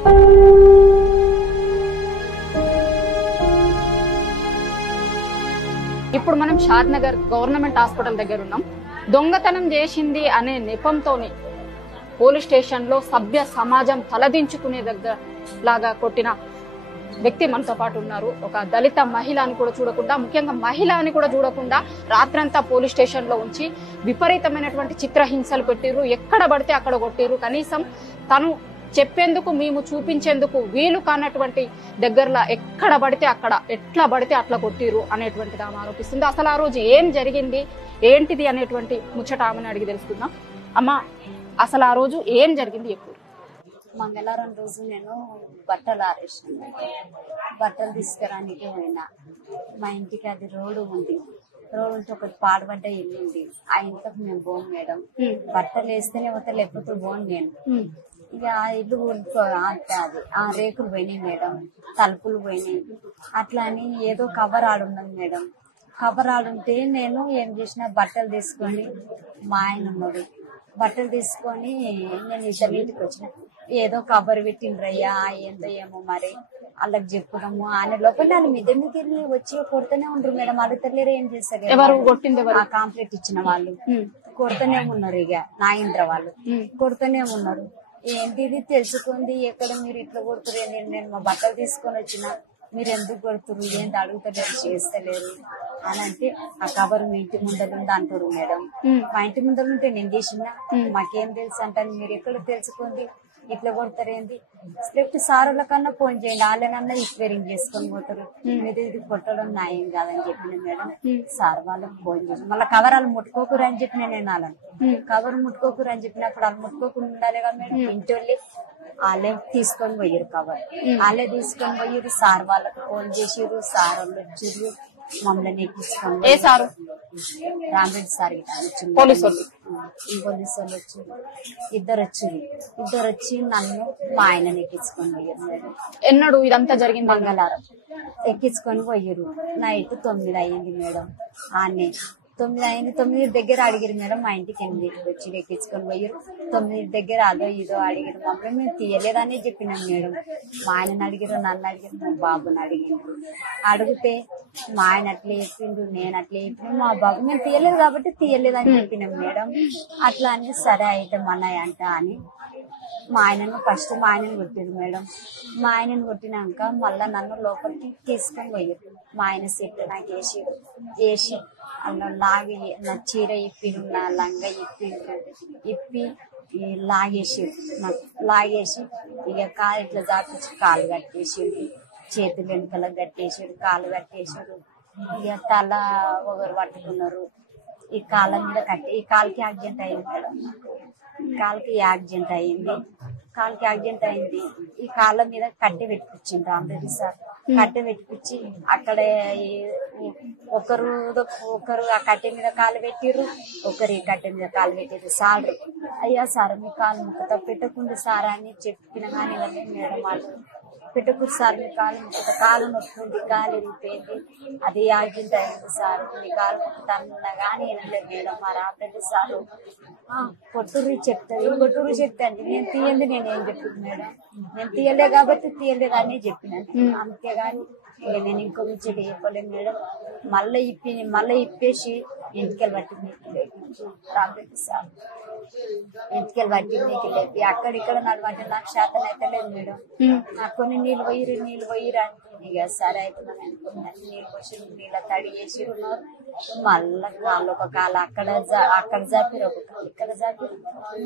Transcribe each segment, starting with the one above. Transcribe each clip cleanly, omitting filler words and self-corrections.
ఇప్పుడు మనం Shadnagar government hospital దగ్గర ఉన్నాం. దొంగతనం చేసింది అనే నెపంతోని పోలీస్ స్టేషన్ లో సభ్య సమాజం తలదించుకునే దగ్గర లాగా కొట్టిన వ్యక్తి మనతో పాటు ఉన్నారు. ఒక దళిత మహిళ అని కూడా చూడకుండా, ముఖ్యంగా మహిళ అని కూడా చూడకుండా రాత్రంతా పోలీస్ స్టేషన్ లో ఉంచి విపరీతమైనటువంటి చిత్రహింసలు పెట్టిర్రు. ఎక్కడ పడితే అక్కడ కొట్టిర్రు. కనీసం తను చెప్పేందుకు, మేము చూపించేందుకు వీలు కానటువంటి దగ్గరలో ఎక్కడ పడితే అక్కడ, ఎట్లా పడితే అట్లా కొట్టిరు అనేటువంటిది ఆమె ఆరోపిస్తుంది. అసలు ఆ రోజు ఏం జరిగింది, ఏంటిది అనేటువంటి ముచ్చట ఆమెను అడిగి తెలుసుకుందాం. అమ్మ, అసలు ఆ రోజు ఏం జరిగింది ఎప్పుడు? మంగళవారం రోజు నేను బట్టలు ఆరేసాను. బట్టలు తీసుకురానికి పోయినా. మా ఇంటికి అది రోడ్డు ఉంది. రోడ్డు ఉంటే ఒకటి పాడుబడ్డ వెళ్ళింది. ఆ ఇంట్లోకి మేము పోను మేడం. బట్టలు వేస్తేనే పోతే, లేకపోతే పోను నేను. ఇక ఆ ఇల్లు అది ఆ రేకులు పోయినాయి మేడం, తలుపులు పోయినాయి. అట్లా అని ఏదో కవర్ ఆడున్నది మేడం. కవర్ ఆడుంటే నేను ఏం చేసిన, బట్టలు తీసుకొని, మా ఆయన ఉన్నాడు, బట్టలు తీసుకొని నేను ఇద్దరు ఇంటికి వచ్చిన. ఏదో కవర్ పెట్టిండ్రయ్యా, ఏందో ఏమో మరి వాళ్ళకి చెప్పుదాము అనే లోపల నన్ను మిద్దె మీదకి వచ్చి కొడుతూనే ఉండరు మేడం. అడుగుతలేరు, ఏం చేస్తారు. ఆ కాంప్లైంట్ ఇచ్చిన వాళ్ళు కొడుతూనే ఉన్నారు. ఇక నాగేంద్ర వాళ్ళు కొడుతూనే ఉన్నారు. ఏంటిది తెలుసుకుంది, ఎక్కడ మీరు ఇట్లా కొడుతురు, నేను మా బట్టలు తీసుకొని వచ్చిన, మీరు ఎందుకు కొడుతురు, ఏంటి అడుగుతలేరు, చేస్తలేరు అని అంటే, ఆ కవర్ మీ ఇంటి ముందర ఉంది అంటారు మేడం. మా ఇంటి ముందర ఉంటే నేను చేసిన, మాకేం తెలుసు అంటాను, మీరు ఎక్కడ తెలుసుకుంది, ఇట్లా కొడతారు ఏంటి, స్క్రిప్ట్ సారుల కన్నా ఫోన్ చేయండి, వాళ్ళనన్నా రిపేరింగ్ చేసుకొని పోతారు, మీరు ఇది కొట్టడం న్యాయం కాదని చెప్పిన మేడం. సార్ వాళ్ళకి ఫోన్ చేసి మళ్ళీ కవర్ వాళ్ళు ముట్టుకోకూరు అని చెప్పిన నేను వాళ్ళని, కవర్ ముట్టుకోకూరు అని చెప్పినప్పుడు వాళ్ళు ముట్టుకోకుండా ఉండాలి కదా మేడం. ఇంటి వెళ్ళి వాళ్ళే తీసుకొని పోయారు కవర్, వాళ్ళే తీసుకొని పోయారు. సార్ వాళ్ళకి ఫోన్ చేసిరు, సార్ వాళ్ళు వచ్చిర్రు, మమ్మల్ని ఎక్కించుకొని. ఏ సారు? రామరెడ్డి సార్ పోలీసు వాళ్ళు వచ్చి ఇద్దరు వచ్చి నన్ను మా ఆయనని ఎక్కించుకొని పోయారు మేడం. ఎన్నడు ఇదంతా జరిగింది? మంగళవారం ఎక్కించుకొని పోయారు. నైట్ 9 అయింది మేడం. ఆనే 9 అయింది. 9 దగ్గర అడిగారు మేడం. మా ఇంటికి 8 వచ్చి ఎక్కించుకొని పోయారు. 9 దగ్గర అదో ఇదో అడిగారు. మమ్మల్ని మేము తీయలేదని చెప్పినాం మేడం. మా ఆయనని అడిగారు, నన్ను అడిగారు, మా బాబుని అడిగిండ్రు. అడిగితే మా ఆయన అట్లా చెప్పిండు, నేను అట్లా చెప్పిన, మా బాబు మేము తీయలేదు కాబట్టి తీయలేదని చెప్పినాం మేడం. అట్లా అని సరే అయితే మన అంట అని మా ఆయనని కొట్టిరు మేడం. మా ఆయనని కొట్టినాక మళ్ళా నన్ను లోపలికి తీసుకొని పోయారు. మా ఆయన సెట్ నాకు వేసి అలా లాగి నా చీర ఇప్పిండ్రు, నా లంగా ఇప్పి లాగేసి ఇక కాలు ఇట్లా జాపించి కాలు కట్టేసిండు, చేతులు వెనుకలకు కట్టేసాడు, కాలు కట్టేసాడు. ఇక తల ఒకరు పట్టుకున్నారు. ఈ కాళ్ళ మీద కట్టి, ఈ కాలుకి యాక్సిడెంట్ అయింది మేడం. కాలుకి యాక్సిడెంట్ అయింది. ఈ కాళ్ళ మీద కట్టి పెట్టించింది రామరెడ్డి సార్. కట్టి పెట్టించి అక్కడ ఒకరు ఆ కట్టె మీద కాలు పెట్టిర్రు, ఒకరు ఈ కట్టె మీద కాలు పెట్టిర్రు. సార్ అయ్యా సార్ మీ కాలు ముక్కత పెట్టకుండా సార్ అని చెప్పిన కానీ మేడం వాళ్ళు పెట్టకూడదు సార్, మీ కాలు నొప్పింది, కాలు ఇరిగిపోయింది, అది యాక్సిడెంట్ అయింది సార్, మీ కాలు తన్నా కానీ వినలేదు మేడం. మా రామరెడ్డి సారు కొట్టుర్రి చెప్తాండి, నేను తీయండి, నేనేం చెప్పింది మేడం, నేను తీయలే కాబట్టి తీయలేదు అని చెప్పినాను. అంతేగాని ఇక నేను ఇంకో నుంచి చెప్పలేదు మేడం. మళ్ళీ ఇప్పేసి ఇంటికెళ్ళి పట్టింది రామరెడ్డి సార్. ఇంటికెళ్ళి పట్టింది లేపి అక్కడిక్కడ నడవంటే నాకు శాతం అయితే లేదు మేడం. నాకు కొన్ని నీళ్ళు పోయిరు అంటే ఇక సరే అయితే నీళ్ళు పోసి నీళ్ళ తడి వేసి మళ్ళా కాళ్ళు ఒక కాలు అక్కడ జాపిరు, ఒక కాలు ఇక్కడ జాపిరు,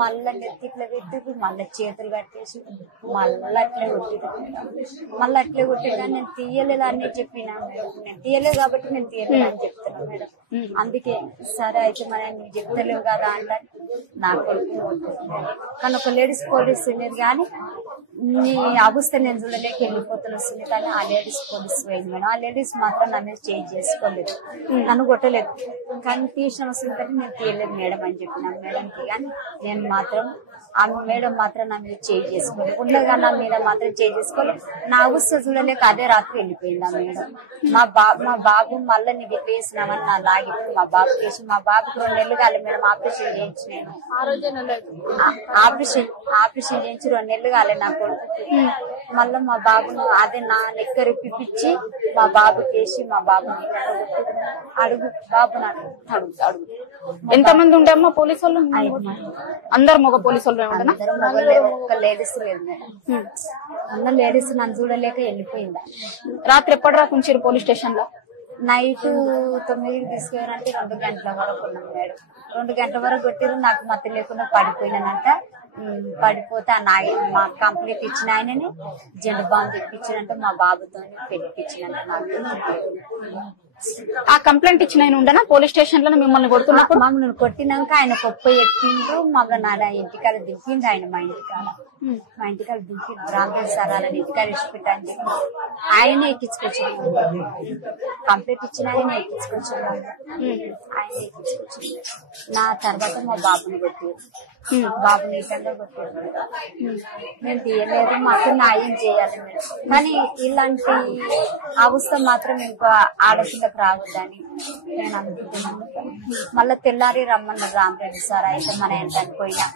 మళ్ళా నెత్తిట్లో పెట్టి మళ్ళీ చేతులు కట్టేసి మళ్ళీ అట్లే కొట్టిరు. కానీ నేను తీయలేదు అని చెప్పినా మేడం. నేను తీయలేదు కాబట్టి నేను తీయలేదు అని చెప్తున్నా మేడం. అందుకే సరే అయితే మనం నీకు చెప్తలేవు కదా అంటే నాకు కానీ ఒక లేడీస్ పోలీస్ లేదు. కానీ నీ అవస్థ నేను చూడలేక వెళ్ళిపోతున్నా సునీత అని ఆ లేడీస్ పోలీస్ పోయింది మేడం. ఆ లేడీస్ మాత్రం నన్ను చేంజ్ చేసుకోలేదు, నన్ను కొట్టలేదు. కానీ తీసిన వస్తుంది కానీ నేను తీయలేదు మేడం అని చెప్పినాను మేడంకి. కానీ నేను మాత్రం ఆమె మేడం మాత్రం నా మీద చేయి చేసుకోలేదు, ఉండగా నా మీద మాత్రం చేయి చేసుకోలేదు. నా అవస్థ చూడలేక అదే రాత్రి వెళ్ళిపోయింది ఆ మేడం. మా బాబు మళ్ళీ నీకు వేసినామని నా లాగి మా బాబు వేసి, మా బాబుకి 2 నెలలు కాలేదు మేడం ఆపరేషన్ చేయించి, నేను ఆపరేషన్ చేయించి 2 నెలలు కాలేదు నా కొడుకు. మళ్ళీ మా బాబును అదే నా లెక్క పిప్పించి మా బాబుకి వేసి మా బాబుని అడుగు బాబుని అడుగు. ఎంతమంది ఉండే అమ్మా పోలీసు వాళ్ళు? అందరు మగ పోలీసు వాళ్ళు ఉండనా? ఒక లేడీస్ లేదు మేడం. అందరు లేడీస్ నన్ను చూడలేక వెళ్ళిపోయిందా. రాత్రి ఎప్పటి రాకు ఉంచారు పోలీస్ స్టేషన్ లో? నైట్ 9కి తీసుకెళ్ళారంటే 2 గంటల వరకు ఉన్నాం మేడం. 2 గంటల వరకు కొట్టారు, నాకు మత్తు లేకుండా పడిపోయినానంట. పడిపోతే మా కంప్లీట్ ఇచ్చిన ఆయనని జెండు బాంబు తెప్పించినంటే మా బాబుతో పెట్టించినంట. నాకు ఆ కంప్లైంట్ ఇచ్చిన ఆయన ఉండనా పోలీస్ స్టేషన్ లో మిమ్మల్ని కొడుతున్నప్పుడు? మమ్మల్ని కొట్టినాక ఆయన గొప్ప ఎట్టిండ్రు, మమ్మల్ని నా ఇంటికాడ దింపిండు ఆయన. మా ఇంటికాడ దింపిండు, రాంబేడ్ సార్ అలా ఇంటికాడ ఇచ్చిపెట్టాను చెప్పి ఆయనే ఎక్కించుకొచ్చాడు. కంప్లైంట్ ఇచ్చిన ఆయన ఎక్కించుకొచ్చాడు, ఆయన ఎక్కించుకొచ్చింది. నా తర్వాత మా బాబుని కొట్టారు, బాబు నీటంగా కొట్టారు. నేను తీయలేదు, మాకు న్యాయం చేయాలి మేడం. కానీ ఇలాంటి అవస్థ మాత్రం ఇంకో ఆడపిల్లకు రావద్దని నేను అనుకుంటున్నాను. మళ్ళీ తెల్లారి రమ్మన్నారు రాంబేడ్ సార్. అయితే మన ఏంటని పోయినా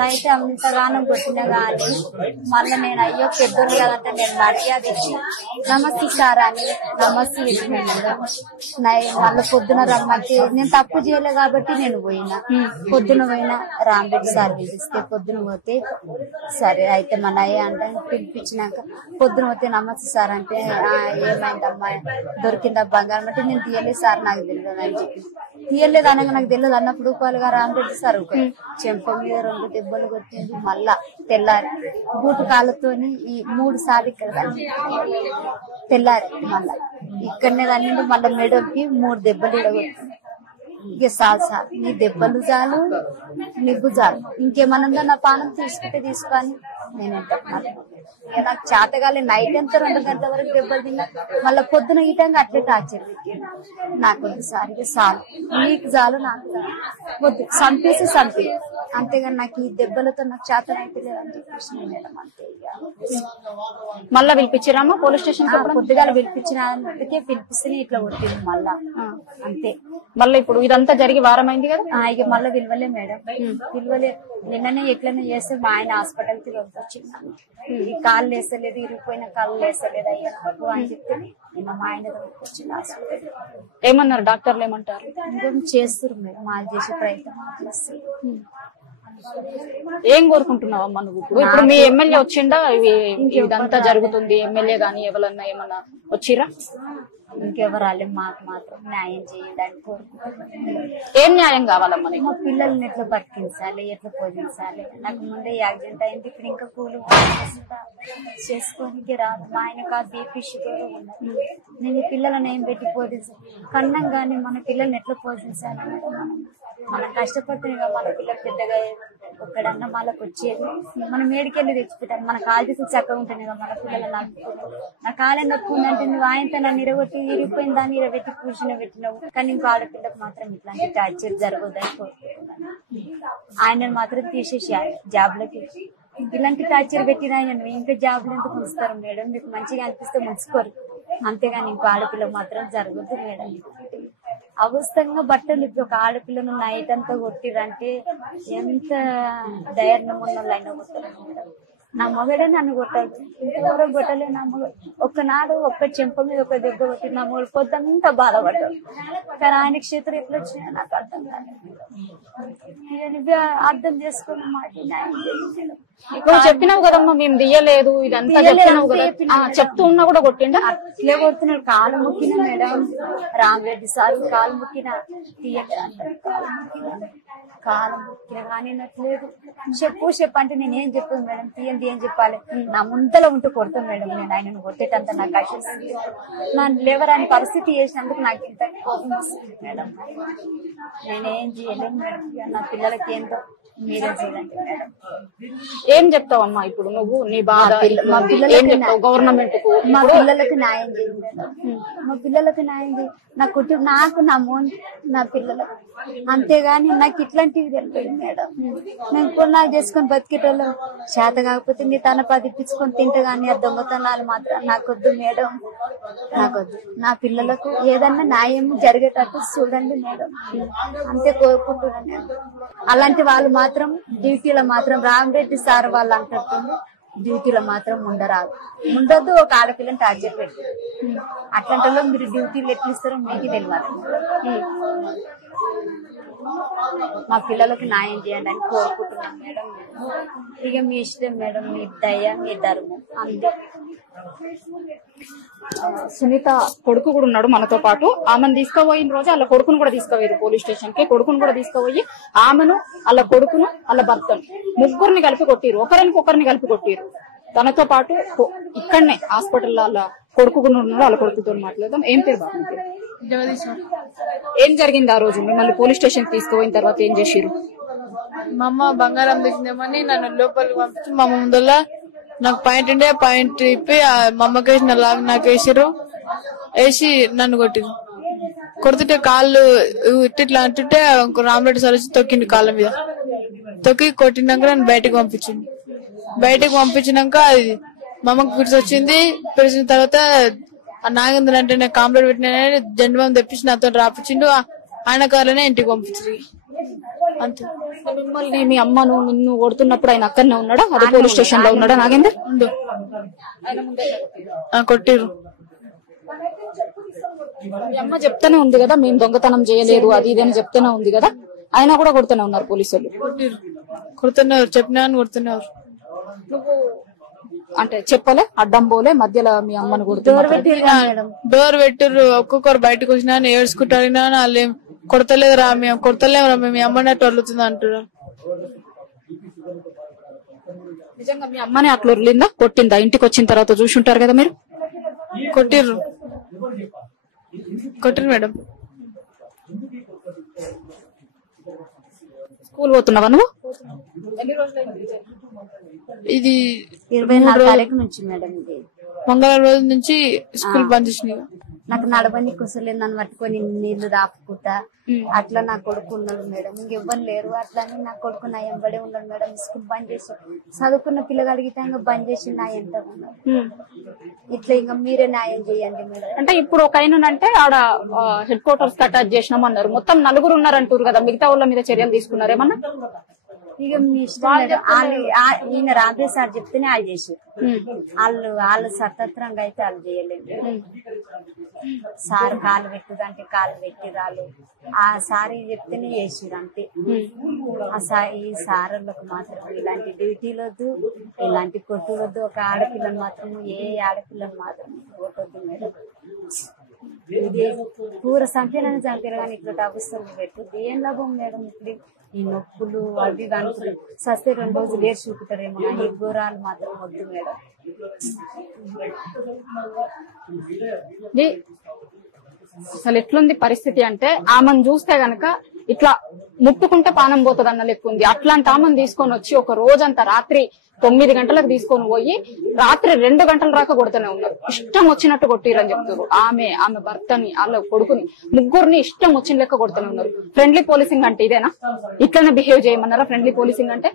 నైట్ అంతగానో కొట్టినా కానీ మళ్ళీ నేను అయ్యో పెద్దోళ్ళు కదంటే నేను మర్యాద ఇచ్చి నమస్తే సార్ అని నమస్తే ఇచ్చినాను. మళ్ళీ పొద్దున రమ్మంటే నేను తప్పు చేయలే కాబట్టి నేను పోయినా. పొద్దున పోయినా రాంబేడ్ సార్ పిలిస్తే పొద్దున పోతే సరే అయితే మన అయ్య అంటే పిలిపించినాక పొద్దున పోతే నమస్తే సార్ అంటే ఏమైందమ్మా దొరికిందా బంగారం అంటే నేను తీయలేదు సార్ నాకు తెలియదు అని చెప్పి. తీయలేదు అనగా నాకు తెలియదు అన్నప్పుడు రూపాయలుగా రాంబెడ్డి సార్ చెంప మీద 2 దెబ్బలు కొట్టింది. మళ్ళా తెల్లారి బూటు కాళ్ళతోని ఈ 3 సార్లు ఇక్కడ తెల్లారి మళ్ళా ఇక్కడనే దాన్ని మళ్ళా మెడకి 3 దెబ్బలు ఇడగొట్టింది. ఇక చాలు సార్ నీ దెబ్బలు చాలు నిగ్గు చాలు, ఇంకేమన్నా నా పానం తీసుకుంటే తీసుకొని నేను ఇక నాకు చేతగాలి. నైట్ అంతా 2 గంటల వరకు దెబ్బలు తిన్నా, మళ్ళీ పొద్దున ఈ టైంగా అట్లే టార్చర్ పెట్టాను. నాకు సార్ ఇక చాలు నీకు చాలు నాకు వద్దు చంపేసి చంపి, అంతేగాని నాకు ఈ దెబ్బలతో నాకు చేతన అయితే లేదని చెప్పేసి నేను అంతే. మళ్ళా పిలిపించారమ్మా పోలీస్ స్టేషన్? పొద్దుగాల పిలిపించినందుకే పిలిపిస్తేనే ఇట్లా కొట్టింది మళ్ళా అంతే. మళ్ళీ ఇప్పుడు ఇదంతా జరిగి వారమైంది కదా, ఇక మళ్ళీ విలువలే మేడం, విలువలే. నిన్ననే ఎట్లనే చేస్తే మా ఆయన హాస్పిటల్ కి వచ్చింది. ఈ కాళ్ళు వేసలేదు, ఇరిగిపోయిన కాళ్ళు వేసలేదు అయ్యా అని చెప్తే నిన్న మా ఆయన వచ్చింది హాస్పిటల్. ఏమన్నారు డాక్టర్లు? ఏమంటారు? ఇంకేం చేస్తారు మేడం, వాళ్ళు చేసే ప్రయత్నం చేస్తారు. ఏం కోరుకుంటున్నావమ్మా నువ్వు? ఇప్పుడు మీ ఎమ్మెల్యే వచ్చిండా ఇదంతా జరుగుతుంది? ఎమ్మెల్యే గాని ఎవరన్నా ఏమన్నా వచ్చిరా? ఇంకెవరాలే, మాకు మాత్రం న్యాయం చేయడానికి కోరుకుంటున్నాను. ఏం న్యాయం కావాలమ్మా నీకు? మా పిల్లల్ని ఎట్లా బతికించాలి, ఎట్లా పోషించాలి? నాకు ముందే యాక్సిడెంట్ అయింది, ఇప్పుడు ఇంకా కూలి చేసుకోనికి రాదు. మా ఆయనకు ఆ బీపీ షుగర్ ఉన్నది. నేను ఈ పిల్లలను ఏం పెట్టి పోషించాలి? కన్నం కానీ మన పిల్లల్ని ఎట్లా పోషించాలి? మనం కష్టపడుతున్నా మన పిల్లలు పెద్దగా ఒక్కడన్నా వాళ్ళకి వచ్చేది. మనం మేడికెళ్ళి తెచ్చిపెట్టాలి, మన కాలు చక్కగా ఉంటుంది కదా మన పిల్లలు. నా కాలే నొప్పి ఉందంటే నువ్వు ఆయనతో నన్ను ఇరగొట్టి ఇరిగిపోయిన దాన్ని ఇరగబెట్టి కూర్చుని పెట్టినావు. కానీ ఇంకో ఆడపిల్లకు మాత్రం ఇట్లాంటి టార్చర్ జరగదని కోరుకుంటున్నాను. ఆయనను మాత్రం తీసేసి జాబ్లకి ఇలాంటి టార్చర్ పెట్టిన ఆయన ఇంకా జాబ్లు ఎందుకు ఉంచుతారు మేడం? మీకు మంచిగా అనిపిస్తే ఉంచుకోరు, అంతేగాని ఇంకో ఆడపిల్లకు మాత్రం జరగదు మేడం. అవస్థంగా బట్టలు ఇప్పుడు ఒక ఆడపిల్లను నైట్ అంతా కొట్టిరంటే ఎంత ధైర్యం ఉన్న వాళ్ళు అయినా కొట్టారు మేడం. నా మగడే నన్ను కొట్టాలి, ఇంకెవరో కొట్టలే. నా మగ ఒక్కనాడు ఒక్క చెంప మీద ఒక దెబ్బ కొట్టి నా మగడు పొద్దంతా బాధపడ్డాడు. కానీ ఆయన క్షేత్రం ఎట్లా వచ్చినాయో నాకు అర్థం కాలేదు. అర్థం చేసుకుని మాట నువ్వు చెప్పినావు కదమ్మా మేము దియ్యలేదు ఇదంతా చెప్పినావు కదా, చెప్తూ ఉన్నా కూడా కొట్టిండా? అట్లే కొడుతున్నాడు. కాలు ముక్కిన మేడం, రామరెడ్డి సార్ కాలు ముక్కిన తీయలేదు, కాలు ముక్కిన కానీ నట్లేదు. చెప్పు అంటే నేనేం చెప్పాను మేడం? తీయండి ఏం చెప్పాలి? నా ముందల ఉంటూ కొడతాను మేడం. నేను ఆయనను కొట్టేటంత నాకు అసలు నా లేవరాని పరిస్థితి చేసినందుకు నాకు ఇంత కోపం వస్తుంది మేడం. నేనేం చేయలేను మేడం. నా పిల్లలకి ఏంటో మీరే చూడండి మేడం. ఏం చెప్తావమ్మా ఇప్పుడు నువ్వు నీ బాధ మా ఏం పిల్లలకి చెప్తావు గవర్నమెంట్ కు? మా పిల్లలకు న్యాయం చేయండి మేడం. మా పిల్లలకు న్యాయం చేయండి. నా కుటుంబం నాకు నా మోన్ నా పిల్లలకు, అంతేగాని నాకు ఇట్లాంటివి తెలియదు మేడం. నేను కొన్నాళ్ళు చేసుకొని బతికేటోళ్ళు చేత కాకపోతే నీ తన పదిపించుకొని తింటే గానీ ఆ దొంగతనాలు మాత్రం నాకొద్దు మేడం, నాకొద్దు. నా పిల్లలకు ఏదన్నా న్యాయం జరిగేటట్టు చూడండి మేడం, అంతే కోరుకుంటున్నాను నేను. అలాంటి వాళ్ళు మాత్రం డ్యూటీలో మాత్రం రామరెడ్డి సార్ వాళ్ళు అంటారు డ్యూటీలో మాత్రం ఉండొద్దు. ఒక ఆడపిల్లని టార్గెట్ పెట్టి అట్లాంటి మీరు డ్యూటీలు ఎట్లు ఇస్తారో మీకు తెలియదు. మా పిల్లలకు న్యాయం చేయండి అని కోరుకుంటున్నాం మేడం. ఇక మీ ఇష్టం మేడం, మీ దయ మీ ధర్మం అంతే. సునీత కొడుకు కూడా ఉన్నాడు మనతో పాటు. ఆమెను తీసుకుపోయిన రోజు వాళ్ళ కొడుకును కూడా తీసుకుపోయారు పోలీస్ స్టేషన్ కి. కొడుకును కూడా తీసుకుపోయి ఆమెను వాళ్ళ కొడుకును వాళ్ళ భర్తను ముగ్గురిని కలిపి కొట్టిరు, ఒకరిని కలిపి కొట్టిరు. తనతో పాటు ఇక్కడనే హాస్పిటల్లో వాళ్ళ కొడుకు కూడా ఉన్నాడు. వాళ్ళ కొడుకుతో మాట్లాడదాం. ఏం పేరు బాబు? ఏం జరిగింది ఆ రోజు? మిమ్మల్ని పోలీస్ స్టేషన్ తీసుకుపోయిన తర్వాత ఏం చేసిరు? మా అమ్మ బంగారం తెచ్చిందేమని నన్ను లోపలికి పంపించి మా ముందర నాకు పాయింట్ ఉండే పాయింట్ ఇప్పి మా అమ్మకి వేసిన లాగా నాకు వేసిరు. వేసి నన్ను కొట్టిరు. కొడుతుంటే కాళ్ళు ఇట్లా అంటుంటే రామరెడ్డి సార్ వచ్చి తొక్కిండు కాళ్ళ మీద. తొక్కి కొట్టినాక నన్ను బయటకు పంపించింది. బయటకు పంపించినాక మా అమ్మకి పిలిచి వచ్చింది. పిలిచిన తర్వాత నాగేంద్ర అంటే నేను కాంప్లైంట్ పెట్టిన జెండు తెప్పించి నాతో రాపించిండు. ఆయన కాళ్ళనే ఇంటికి పంపించింది. అంతే. మిమ్మల్ని మీ అమ్మను నిన్ను కొడుతున్నప్పుడు ఆయన అక్కడనే ఉన్నాడా? అదే పోలీస్ స్టేషన్ లో ఉన్నాడా నాగేందర్? ఉండు కొట్టిరు. మీ అమ్మ చెప్తానే ఉంది కదా మేము దొంగతనం చేయలేదు అది ఇది అని చెప్తానే ఉంది కదా, ఆయన కూడా కొడుతూనే ఉన్నారు పోలీసులు. కొట్టిరు, కొడుతున్నారు, చెప్పినా అని కొడుతున్నారు. నువ్వు అంటే చెప్పలే అడ్డం పోలే మధ్యలో మీ అమ్మను కొడుతున్నారు. డోర్ పెట్టిర్రు. ఒక్కొక్కరు బయటకు వచ్చినా ఏడ్చుకుంటారు. వాళ్ళు కొడతలేదురా మేము కొడతలేమురా మేము మీ అమ్మని అట్టు వదులుతుంది అంటారు. నిజంగా మీ అమ్మని అట్లా వదిలిందా కొట్టిందా? ఇంటికి వచ్చిన తర్వాత చూసుంటారు కదా మీరు. కొట్టిర్రు మేడం. స్కూల్ పోతున్నావా నువ్వు? ఇది 24 తారీఖు నుంచి మేడం. ఇది మంగళవారం రోజు నుంచి స్కూల్ బంద్ చేసినాయి. నాకు నడవని కుసలేదు, నన్ను పట్టుకొని నీళ్లు దాపుకుంటా అట్లా నా కొడుకు ఉన్నాడు మేడం. ఇంకెవ్వరు లేరు. అట్లానే నా కొడుకు నా ఎంబడే ఉన్నాడు మేడం. స్కూల్ బంద్ చేసి చదువుకున్న పిల్లగాడికి ఇంకా బంద్ చేసి నా ఎంత ఉన్నాడు. ఇట్లా ఇంకా మీరే న్యాయం చేయండి మేడం. అంటే ఇప్పుడు ఒక ఆయన అంటే ఆడ హెడ్ క్వార్టర్స్ కి అటాచ్ చేసినాం అన్నారు. మొత్తం 4 ఉన్నారంటారు కదా, మిగతా వాళ్ళ మీద చర్యలు తీసుకున్నారేమన్నా? ఇక మీ ఇష్టం మేడం. ఈయన రాబే సార్ చెప్తేనే వాళ్ళు చేసి వాళ్ళు స్వతంత్రంగా అయితే వాళ్ళు చేయలేదు. సార్ కాలు పెట్టిదంటే కాలు పెట్టిరాలు ఆ సార్ చెప్తేనే చేసిరు అంతే. ఈ సార్లకు మాత్రం ఇలాంటి డ్యూటీలు వద్దు, ఇలాంటి కొట్టులొద్దు. ఒక ఆడపిల్లని మాత్రం ఏ ఆడపిల్లని మాత్రం కొట్టొద్దు మేడం. ఇది పూర చంపినని చంపారు కానీ ఇట్లా అవసరం పెట్టు ఏం లాభం మేడం? ఇప్పుడు ఈ నొప్పులు అవి అనుకుంటారు. సస్తే 2 రోజులు ఏడ్చి చూపుతారేమో కానీ ఈ ఘోరాలు మాత్రం వద్దు మేడం. అసలు ఎట్లుంది పరిస్థితి అంటే ఆమెను చూస్తే గనక ఇట్లా ముట్టుకుంటే పానం పోతుంది అన్న లెక్క ఉంది. అట్లాంటి ఆమెను తీసుకొని వచ్చి ఒక రోజంతా రాత్రి 9 గంటలకు తీసుకొని పోయి రాత్రి 2 గంటల దాకా కొడుతూనే ఉన్నారు. ఇష్టం వచ్చినట్టు కొట్టిరని చెప్తారు. ఆమె భర్తని వాళ్ళ కొడుకుని ముగ్గురిని ఇష్టం వచ్చిన లెక్క కొడుతూనే ఉన్నారు. ఫ్రెండ్లీ పోలీసింగ్ అంటే ఇదేనా? ఇట్లనే బిహేవ్ చేయమన్నారా ఫ్రెండ్లీ పోలీసింగ్ అంటే?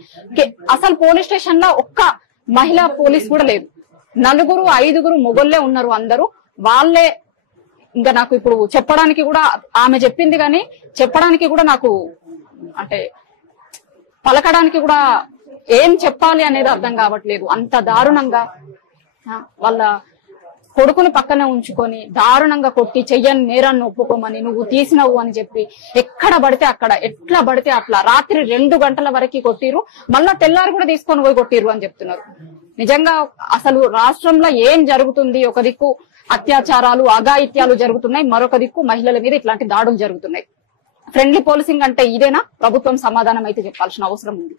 అసలు పోలీస్ స్టేషన్ లో ఒక్క మహిళా పోలీస్ కూడా లేదు. 4, 5 మొగోళ్లే ఉన్నారు. అందరూ వాళ్ళే. ఇంకా నాకు ఇప్పుడు చెప్పడానికి కూడా ఆమె చెప్పింది కానీ చెప్పడానికి కూడా నాకు అంటే పలకడానికి కూడా ఏం చెప్పాలి అనేది అర్థం కావట్లేదు. అంత దారుణంగా వాళ్ళ కొడుకుని పక్కనే ఉంచుకొని దారుణంగా కొట్టి చెయ్యని నేరాన్ని ఒప్పుకోమని నువ్వు తీసినవు అని చెప్పి ఎక్కడ పడితే అక్కడ ఎట్లా పడితే అట్లా రాత్రి 2 గంటల వరకు కొట్టిరు. మళ్ళా తెల్లారి కూడా తీసుకొని పోయి కొట్టిరు అని చెప్తున్నారు. నిజంగా అసలు రాష్ట్రంలో ఏం జరుగుతుంది? ఒక దిక్కు అత్యాచారాలు అఘాయిత్యాలు జరుగుతున్నాయి, మరొక దిక్కు మహిళల మీద ఇట్లాంటి దాడులు జరుగుతున్నాయి. ఫ్రెండ్లీ పోలీసింగ్ అంటే ఇదేనా? ప్రభుత్వం సమాధానం అయితే చెప్పాల్సిన అవసరం ఉంది.